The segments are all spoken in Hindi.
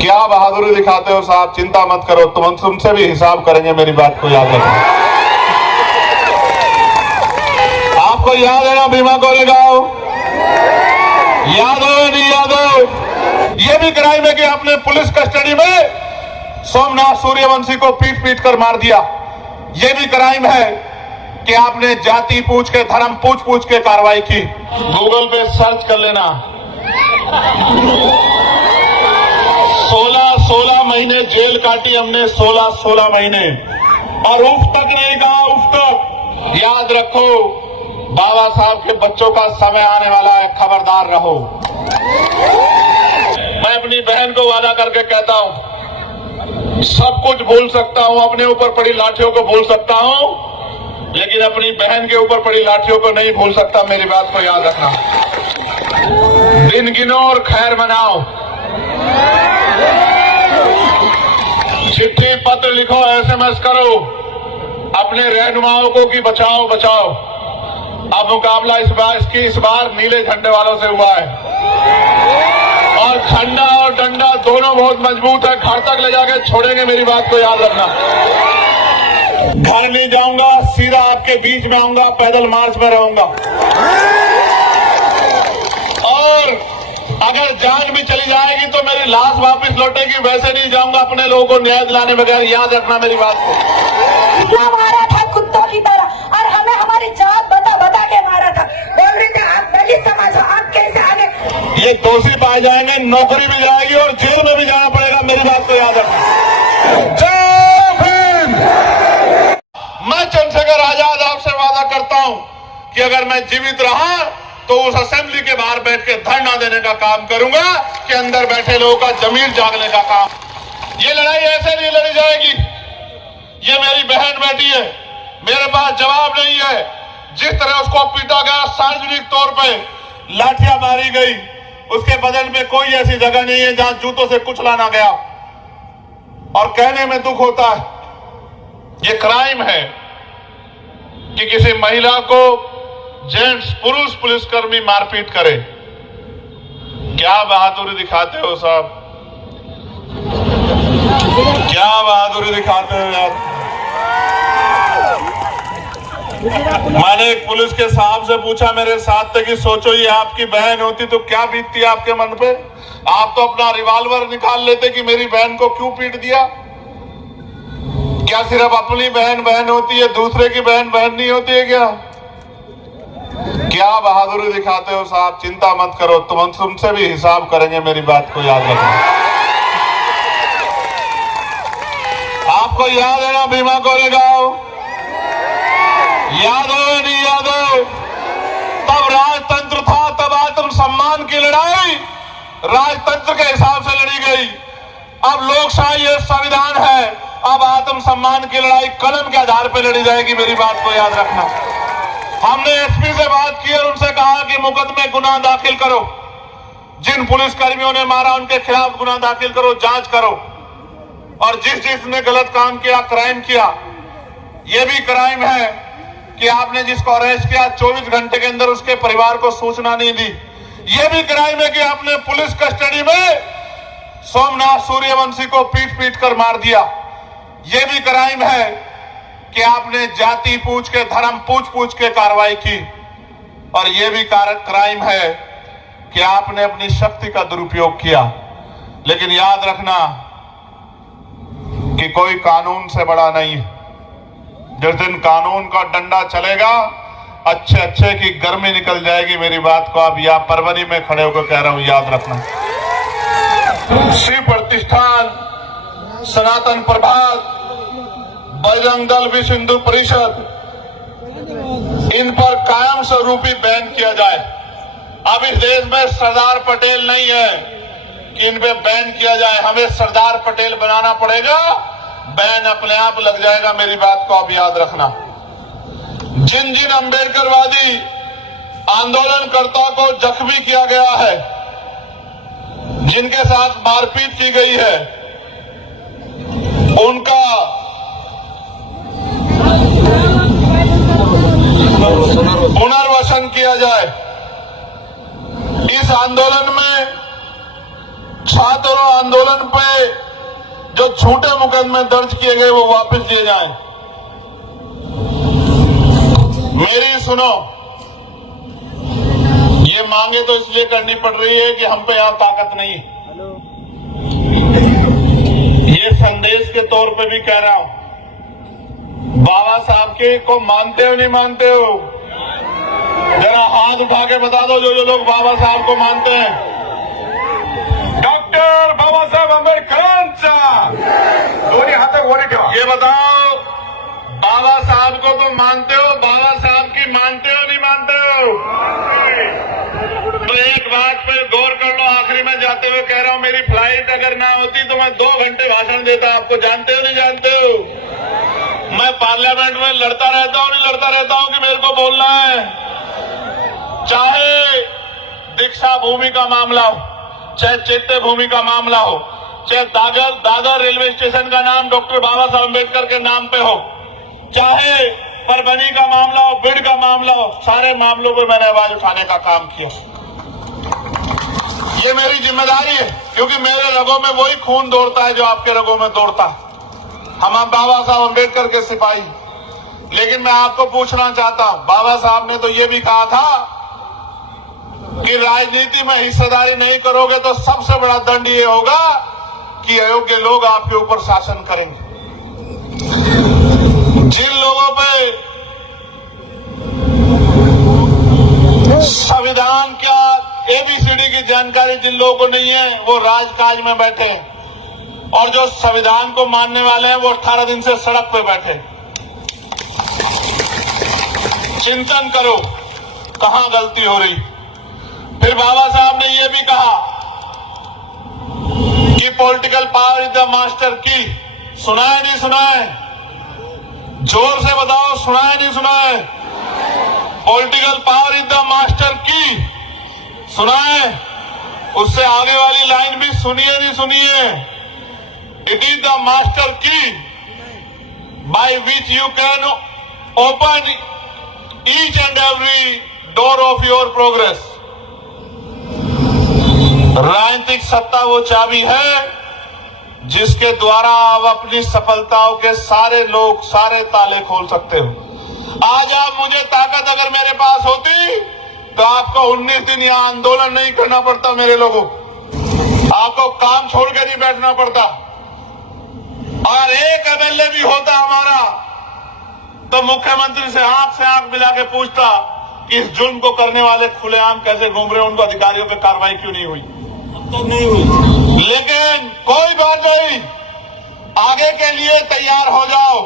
क्या बहादुरी दिखाते हो साहब, चिंता मत करो, तुमसे भी हिसाब करेंगे, मेरी बात को याद रखना। आपको याद है ना भीमा कोरेगांव? याद हो नहीं याद हो? ये भी क्राइम है कि आपने पुलिस कस्टडी में सोमनाथ सूर्यवंशी को पीट पीट कर मार दिया। ये भी क्राइम है कि आपने जाति पूछ के, धर्म पूछ के कार्रवाई की। गूगल पे सर्च कर लेना, 16 महीने जेल काटी हमने, 16 महीने, और उफ तक नहीं कहा, उफ तक। याद रखो, बाबा साहब के बच्चों का समय आने वाला है, खबरदार रहो। मैं अपनी बहन को वादा करके कहता हूं, सब कुछ भूल सकता हूं, अपने ऊपर पड़ी लाठियों को भूल सकता हूं, लेकिन अपनी बहन के ऊपर पड़ी लाठियों को नहीं भूल सकता। मेरी बात को याद रखना। दिन गिनो और खैर मनाओ, चिट्ठी पत्र लिखो, SMS करो अपने रहनुमाओं को कि बचाओ बचाओ। अब मुकाबला इस बार नीले झंडे वालों से हुआ है, और झंडा और डंडा दोनों बहुत मजबूत है, घर तक ले जाके छोड़ेंगे। मेरी बात को याद रखना। घर नहीं जाऊंगा, सीधा आपके बीच में आऊंगा, पैदल मार्च में रहूंगा, और अगर जान भी चली जाएगी तो मेरी लाश वापस लौटेगी, वैसे नहीं जाऊंगा अपने लोगों को न्याय दिलाने बगैर। याद रखना मेरी बात को। कितना मारा था कुत्तों की तरह, और हमें हमारी जात बता के मारा था। बोल रहे थे आप दलित समाज हो, आप कैसे आगे? ये दोषी पाए जाएंगे, नौकरी भी जाएगी और जेल में भी जाना पड़ेगा। मेरी बात को याद रखना। जय भीम। मैं चंद्रशेखर आजाद आपसे वादा करता हूं कि अगर मैं जीवित रहा तो उस असेंबली के बाहर बैठ के धरना देने का काम करूंगा कि अंदर बैठे लोगों का जमीर जागने का काम। ये लड़ाई ऐसे नहीं लड़ी जाएगी। ये मेरी बहन बेटी है, मेरे पास जवाब नहीं है। जिस तरह उसको पीटा गया, सार्वजनिक तौर पे लाठियां मारी गई, उसके बदन में कोई ऐसी जगह नहीं है जहां जूतों से कुचला ना गया। और कहने में दुख होता है, ये क्राइम है कि किसी महिला को जेंट्स, पुरुष पुलिसकर्मी मारपीट करे। क्या बहादुरी दिखाते हो साहब, क्या बहादुरी दिखाते हो यार। मैंने एक पुलिस के साहब से पूछा मेरे साथ थे कि सोचो ये आपकी बहन होती तो क्या बीतती आपके मन पे। आप तो अपना रिवॉल्वर निकाल लेते कि मेरी बहन को क्यों पीट दिया। क्या सिर्फ अपनी बहन बहन होती है, दूसरे की बहन बहन नहीं होती है क्या? क्या बहादुरी दिखाते हो साहब, चिंता मत करो, तुमसे भी हिसाब करेंगे। मेरी बात को याद रखना। आपको याद है ना भीमा कोरेगांव? याद हो नहीं याद हो? तब राजतंत्र था, तब आत्म सम्मान की लड़ाई राजतंत्र के हिसाब से लड़ी गई। अब लोकशाही है, संविधान है, अब आत्म सम्मान की लड़ाई कलम के आधार पर लड़ी जाएगी। मेरी बात को याद रखना। हमने SP से बात की और उनसे कहा कि मुकदमे गुनाह दाखिल करो, जिन पुलिसकर्मियों ने मारा उनके खिलाफ गुनाह दाखिल करो, जांच करो, और जिसने गलत काम किया, क्राइम किया। यह भी क्राइम है कि आपने जिसको अरेस्ट किया 24 घंटे के अंदर उसके परिवार को सूचना नहीं दी। यह भी क्राइम है कि आपने पुलिस कस्टडी में सोमनाथ सूर्यवंशी को पीट पीट कर मार दिया। यह भी क्राइम है कि आपने जाति पूछ के, धर्म पूछ के कार्रवाई की। और यह भी क्राइम है कि आपने अपनी शक्ति का दुरुपयोग किया। लेकिन याद रखना कि कोई कानून से बड़ा नहीं है। जिस दिन कानून का डंडा चलेगा, अच्छे की गर्मी निकल जाएगी। मेरी बात को आप यहाँ परवरी में खड़े होकर कह रहा हूं, याद रखना। शिव प्रतिष्ठान, सनातन प्रभात, बजरंग दल, विश्व हिंदू परिषद, इन पर कायम स्वरूपी बैन किया जाए। अब इस देश में सरदार पटेल नहीं है कि इन पे बैन किया जाए, हमें सरदार पटेल बनाना पड़ेगा, बैन अपने आप लग जाएगा। मेरी बात को आप याद रखना। जिन अंबेडकरवादी आंदोलनकर्ता को जख्मी किया गया है, जिनके साथ मारपीट की गई है, उनका पुनर्वसन किया जाए। इस आंदोलन में छात्र आंदोलन पे जो झूठे मुकदमे दर्ज किए गए वो वापस लिए जाएं। मेरी सुनो, ये मांगे तो इसलिए करनी पड़ रही है कि हम पे यहां ताकत नहीं। ये संदेश के तौर पे भी कह रहा हूं, बाबा साहब के को मानते हो नहीं मानते हो? जरा हाथ उठा के बता दो जो लोग बाबा साहब को मानते हैं। डॉक्टर बाबासाहेब आंबेडकरांचा दोन्ही हात वर ठेवा। ये बताओ, बाबा साहब को तो मानते हो, बाबा साहब की मानते हो नहीं मानते हो? तो एक बात पे गौर कर लो, आखिरी में जाते हुए कह रहा हूं, मेरी फ्लाइट अगर ना होती तो मैं 2 घंटे भाषण देता। आपको जानते हो नहीं जानते हो? मैं पार्लियामेंट में लड़ता रहता हूं, नहीं लड़ता रहता हूं कि मेरे को बोलना है। चाहे दीक्षा भूमि का मामला हो, चाहे चैत्य भूमि का मामला हो, चाहे दादर रेलवे स्टेशन का नाम डॉक्टर बाबा साहब अम्बेडकर के नाम पे हो, चाहे परभनी का मामला हो, बिड का मामला हो, सारे मामलों पर मैंने आवाज उठाने का काम किया। ये मेरी जिम्मेदारी है, क्योंकि मेरे रगों में वही खून दौड़ता है जो आपके रगों में दौड़ता है। हम बाबा साहब अम्बेडकर के सिपाही। लेकिन मैं आपको पूछना चाहता हूं, बाबा साहब ने तो ये भी कहा था कि राजनीति में हिस्सेदारी नहीं kरोगे तो सबसे बड़ा दंड ये होगा कि अयोग्य लोग आपके ऊपर शासन करेंगे। जिन लोगों पे संविधान का ABCD की जानकारी जिन लोगों को नहीं है, वो राजकाज में बैठे हैं, और जो संविधान को मानने वाले हैं वो 18 दिन से सड़क पे बैठे। चिंतन करो कहां गलती हो रही। फिर बाबा साहब ने यह भी कहा कि political power is the master की। सुना है नहीं सुना है? जोर से बताओ, सुना है नहीं सुना है? Political power is the master की। सुना है? उससे आगे वाली लाइन भी सुनिए नहीं सुनिए? इट इज द मास्टर की by which you can open each and every door of your progress. राजनीतिक सत्ता वो चाबी है जिसके द्वारा आप अपनी सफलताओं के सारे लोग, सारे ताले खोल सकते हो। आज आप मुझे ताकत अगर मेरे पास होती तो आपको 19 दिन यहां आंदोलन नहीं करना पड़ता। मेरे लोगों, आपको काम छोड़ कर नहीं बैठना पड़ता। अगर एक MLA भी होता हमारा तो मुख्यमंत्री से आंख मिला के पूछता कि इस जुल्म को करने वाले खुलेआम कैसे घूम रहे हैं, उनको अधिकारियों पे कार्रवाई क्यों नहीं हुई? तो नहीं हुई। लेकिन कोई बात नहीं, आगे के लिए तैयार हो जाओ।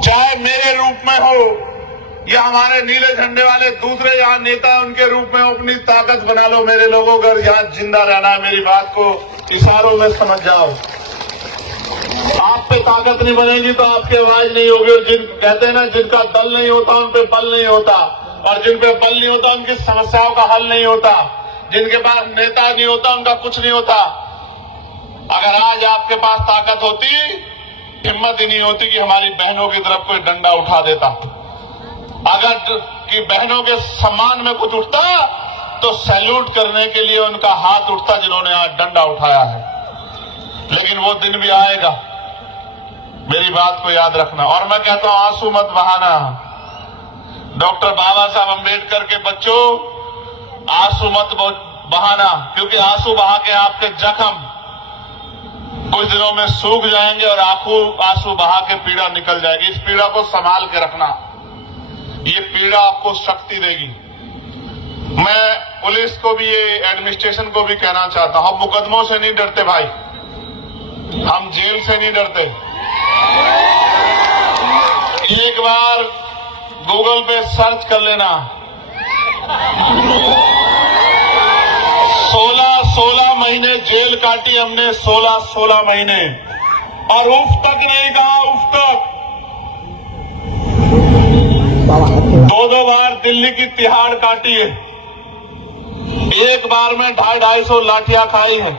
चाहे मेरे रूप में हो या हमारे नीले झंडे वाले दूसरे यहाँ नेता उनके रूप में अपनी ताकत बना लो। मेरे लोगों, अगर यहाँ जिंदा रहना है, मेरी बात को इशारों में समझ जाओ। आप पे ताकत नहीं बनेगी तो आपकी आवाज नहीं होगी। और जिन कहते हैं ना, जिनका दल नहीं होता उन पे बल नहीं होता, और जिन पे बल नहीं होता उनकी समस्याओं का हल नहीं होता, जिनके पास नेता नहीं होता उनका कुछ नहीं होता। अगर आज आपके पास ताकत होती, हिम्मत ही नहीं होती कि हमारी बहनों की तरफ कोई डंडा उठा देता। अगर कि बहनों के सम्मान में कुछ उठता तो सैल्यूट करने के लिए उनका हाथ उठता जिन्होंने आज डंडा उठाया है। लेकिन वो दिन भी आएगा, मेरी बात को याद रखना। और मैं कहता हूं, आंसू मत बहाना। डॉक्टर बाबा साहब अम्बेडकर के बच्चों, आंसू मत बहाना, क्योंकि आंसू बहा के आपके जख्म कुछ दिनों में सूख जाएंगे और आंसू बहा के पीड़ा निकल जाएगी। इस पीड़ा को संभाल के रखना, ये पीड़ा आपको शक्ति देगी। मैं पुलिस को भी, ये एडमिनिस्ट्रेशन को भी कहना चाहता हूं, हम मुकदमों से नहीं डरते भाई, हम जेल से नहीं डरते। एक बार गूगल पे सर्च कर लेना, 16 महीने जेल काटी हमने, 16 महीने, और उफ तक नहीं कहा, उफ तक। 2 बार दिल्ली की तिहाड़ काटी है, एक बार में 250 लाठियां खाई है।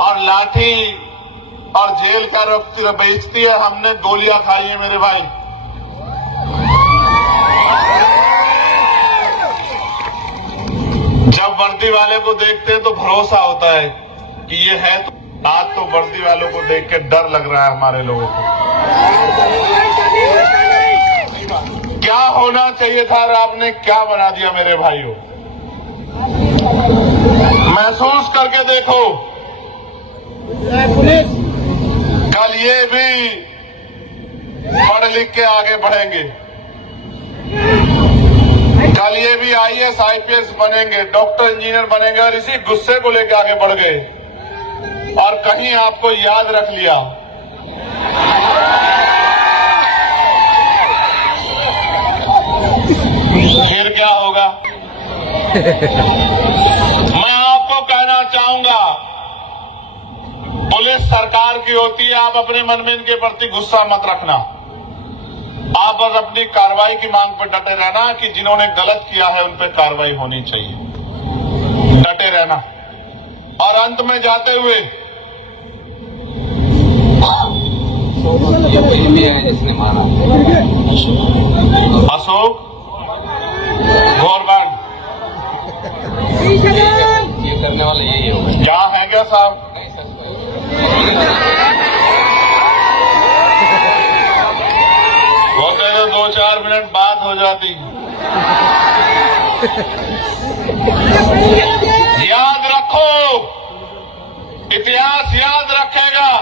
और लाठी और जेल का रक्त बेचती है, हमने गोलियां खाई है मेरे भाई। जब वर्दी वाले को देखते हैं तो भरोसा होता है कि ये है, तो आज तो वर्दी वालों को देख के डर लग रहा है हमारे लोगों को। क्या होना चाहिए था और आपने क्या बना दिया मेरे भाइयों। महसूस करके देखो, कल ये भी पढ़ लिख के आगे बढ़ेंगे, कल ये भी IAS IPS बनेंगे, डॉक्टर इंजीनियर बनेंगे, और इसी गुस्से को लेकर आगे बढ़ गए और कहीं आपको याद रख लिया। फिर क्या होगा। मैं आपको कहना चाहूंगा, पुलिस सरकार की होती है, आप अपने मन में इनके प्रति गुस्सा मत रखना। आप बस अपनी कार्रवाई की मांग पर डटे रहना कि जिन्होंने गलत किया है उन पर कार्रवाई होनी चाहिए, डटे रहना। और अंत में जाते हुए अशोक गौरवान ये करने वाले यही होगा। क्या है क्या साहब। होते तो 2-4 मिनट बात हो जाती। याद रखो, इतिहास याद रखेगा।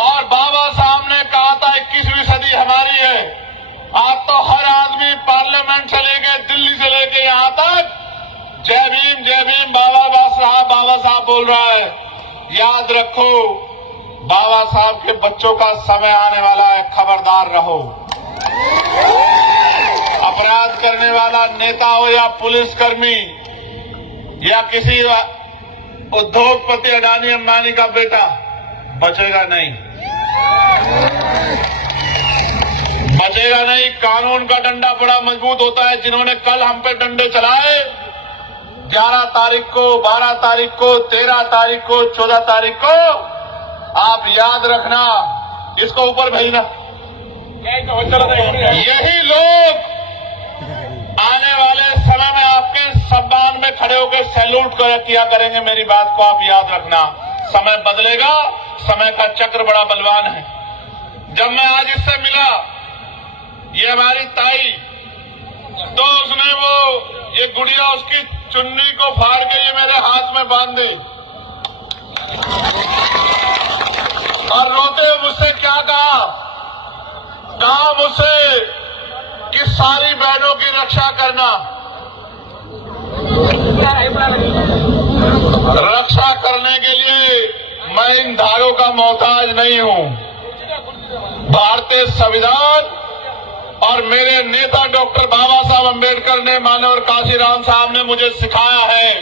और बाबा साहब ने कहा था 21वीं सदी हमारी है। आज तो हर आदमी पार्लियामेंट से लेके दिल्ली से लेके यहां तक जय भीम बाबा साहब बोल रहा है। याद रखो, बाबा साहब के बच्चों का समय आने वाला है, खबरदार रहो। अपराध करने वाला नेता हो या पुलिसकर्मी या किसी उद्योगपति अडानी अंबानी का बेटा, बचेगा नहीं, बचेगा नहीं। कानून का डंडा बड़ा मजबूत होता है। जिन्होंने कल हम पे डंडे चलाए, 11 तारीख को, 12 तारीख को, 13 तारीख को, 14 तारीख को, आप याद रखना, इसको ऊपर भेजना। यही लोग आने वाले समय में आपके सम्मान में खड़े होकर सैल्यूट किया करेंगे। मेरी बात को आप याद रखना। समय बदलेगा, समय का चक्र बड़ा बलवान है। जब मैं आज इससे मिला, ये हमारी ताई, तो उसने ये गुड़िया उसकी चुन्नी को फाड़ के ये मेरे हाथ में बांध दी और रोते मुझसे क्या कहा मुझसे कि सारी बहनों की रक्षा करना। रक्षा करने के लिए मैं इन धारों का मोहताज नहीं हूं। भारतीय संविधान और मेरे नेता डॉक्टर बाबा साहब अम्बेडकर ने, मानव काशीराम साहब ने मुझे सिखाया है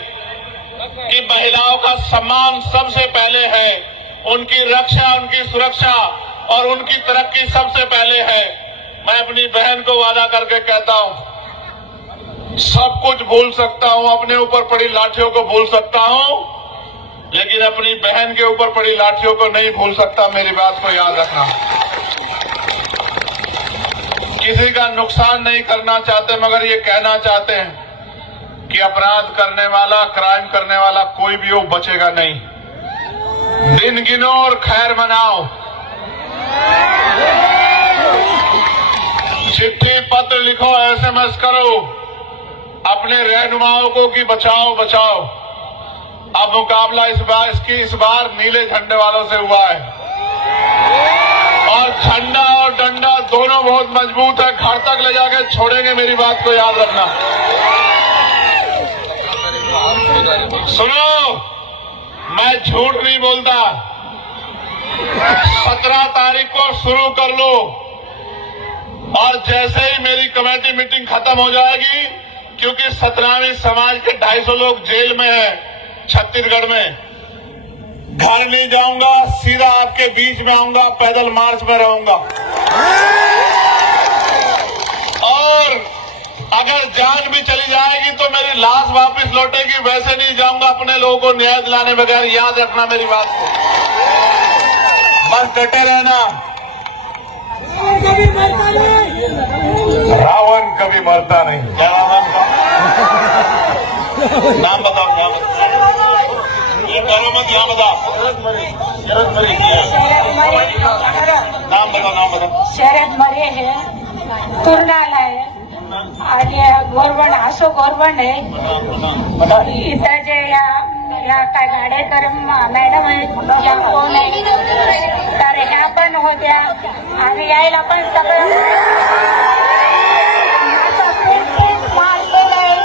कि महिलाओं का सम्मान सबसे पहले है, उनकी रक्षा, उनकी सुरक्षा और उनकी तरक्की सबसे पहले है। मैं अपनी बहन को वादा करके कहता हूं, सब कुछ भूल सकता हूं, अपने ऊपर पड़ी लाठियों को भूल सकता हूं, लेकिन अपनी बहन के ऊपर पड़ी लाठियों को नहीं भूल सकता। मेरी बात को याद रखना। किसी का नुकसान नहीं करना चाहते, मगर ये कहना चाहते हैं कि अपराध करने वाला, क्राइम करने वाला कोई भी हो, बचेगा नहीं। दिन गिनो और खैर मनाओ। चिट्ठी पत्र लिखो, SMS करो अपने रहनुमाओं को कि बचाओ बचाओ। अब मुकाबला इस बार नीले झंडे वालों से हुआ है और झंडा और डंडा दोनों बहुत मजबूत है। घर तक ले जाके छोड़ेंगे। मेरी बात को याद रखना। सुनो, मैं झूठ नहीं बोलता। 17 तारीख को शुरू कर लो और जैसे ही मेरी कमेटी मीटिंग खत्म हो जाएगी, क्योंकि 17वीं समाज के 250 लोग जेल में हैं छत्तीसगढ़ में, घर नहीं जाऊंगा, सीधा आपके बीच में आऊंगा, पैदल मार्च में रहूंगा। और अगर जान भी चली जाएगी तो मेरी लाश वापस लौटेगी, वैसे नहीं जाऊंगा अपने लोगों को न्याय दिलाने बगैर। याद रखना मेरी बात को, बस डटे रहना। रावण कभी मरता नहीं। क्या नाम बताओ, नाम बताओ, ये करो मत, यहाँ बताओ। नाम बताओ, नाम बताओ। शरद मरे है, तुरनाल है आणि गोरवण असो गोरवण आहे इथं जे या काय गाडेकर मॅडम आहेत या कोण आहे तर ह्या पण होत्या आणि यायला पण सगळं मारलेलं आहे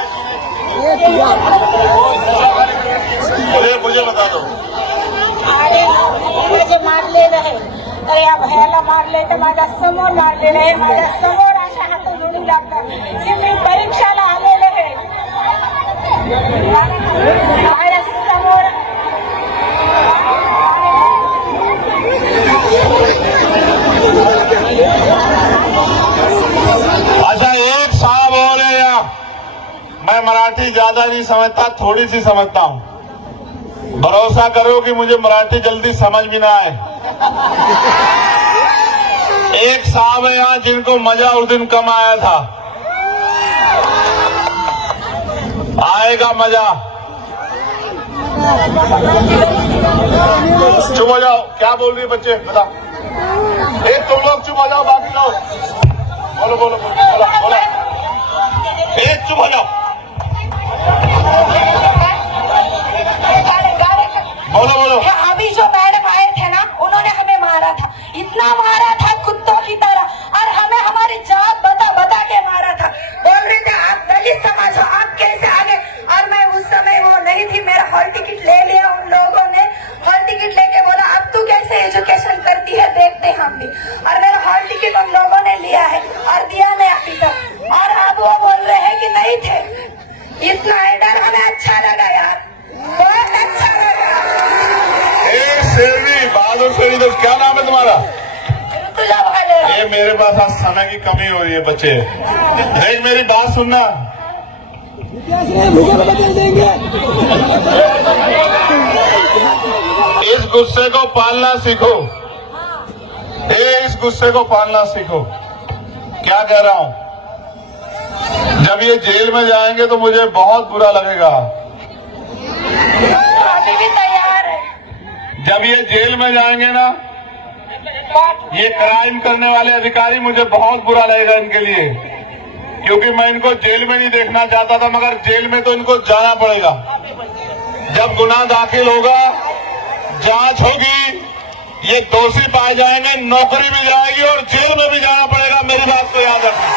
मुझे बता दो। आणि म्हणजे मारलेलं आहे तर या भयाला मारले तर माझ्या समोर मारलेलं आहे, माझ्या समोर अशा हात जोडून लागतात की मी परीक्षाला आलेले आहे माझ्या समोर अच्छा एक साहब हो रहे हैं, मैं मराठी ज्यादा नहीं समझता, थोड़ी सी समझता हूँ। भरोसा करो कि मुझे मराठी जल्दी समझ भी ना आए। एक साहब है यहाँ जिनको मजा उस दिन कम आया था, आएगा मजा। चुप हो जाओ, क्या बोल रही है बच्चे बताओ। एक तुम लोग चुप हो जाओ, बाकी लोग बोलो बोलो बोलो बोलो। एक चुप हो जाओ, बोलो बोलो। अभी जो मैडम आए थे ना उन्होंने हमें मारा था, इतना मारा था कुत्तों की तरह और हमें हमारी जात बता बता के मारा था। बोल रहे थे आप दलित समाज हो, आप कैसे आगे। और मैं उस समय वो नहीं थी, मेरा हॉल टिकट ले लिया उन लोगों ने, हॉल टिकट लेके बोला अब तू कैसे एजुकेशन करती है देखते हम भी। और मेरा हॉल टिकट उन लोगों ने लिया है और दिया नहीं अभी तक। और अब वो बोल रहे हैं कि नहीं थे। इतना डर हमें अच्छा लगा यार, बहुत अच्छा लगा। शेरनी बहादुर शेरनी, तो क्या नाम है तुम्हारा? ये मेरे पास आज समय की कमी हो रही है बच्चे, देख मेरी बात सुनना। इस गुस्से को पालना सीखो, इस गुस्से को पालना सीखो। क्या कह रहा हूं, जब ये जेल में जाएंगे तो मुझे बहुत बुरा लगेगा। अभी भी तैयार है। जब ये जेल में जाएंगे ना, ये क्राइम करने वाले अधिकारी, मुझे बहुत बुरा लगेगा इनके लिए, क्योंकि मैं इनको जेल में नहीं देखना चाहता था, मगर जेल में तो इनको जाना पड़ेगा। जब गुनाह दाखिल होगा, जांच होगी, ये दोषी पाए जाएंगे, नौकरी भी जाएगी और जेल में भी जाना पड़ेगा, मेरी बात को याद रखना।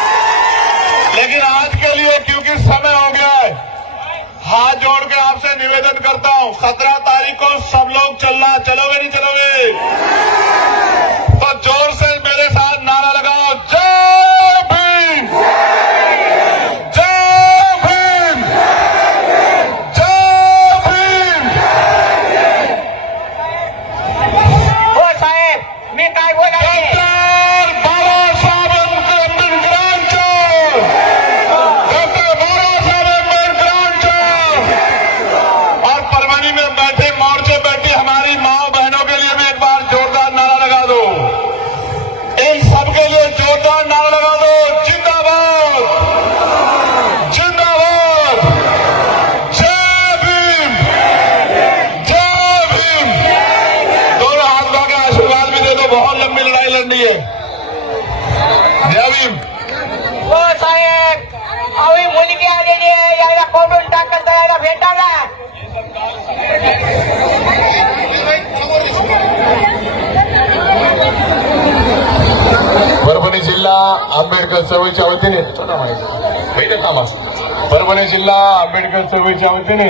लेकिन आज के लिए क्योंकि समय हो गया है, हाथ जोड़ के आपसे निवेदन करता हूं, 17 तारीख को सब लोग चलना, चलोगे नहीं चलोगे? तो जोर से मेरे साथ नारा लगाओ, जय भीम, जय भीम, जय भीम। हो साहेब मी काय बोलायचे डॉक्टर बाबासाहेब आंबेडकरांचं, डॉक्टर बाबासाहेब आंबेडकरांचं। और परभणी में बैठे मोर्चे बैठी हमारी माँ बहनों के लिए भी एक बार जोरदार नारा लगा दो, इन सबके लिए जोरदार नारा लगा दो, जिंदाबाद, जिंदाबाद, जय भीम, जय भीम। दोनों हाथ लगा के आशीर्वाद भी दे दो, बहुत लंबी लड़ाई लड़नी है। जय भीम। हो साहेब अवी मुलगी आलेली आहे याला कोंडून टाकत जायला भेटायला। परभणी जिल्हा आंबेडकर चळवळीच्या वतीने परभणी जिल्हा आंबेडकर चळवळीच्या वतीने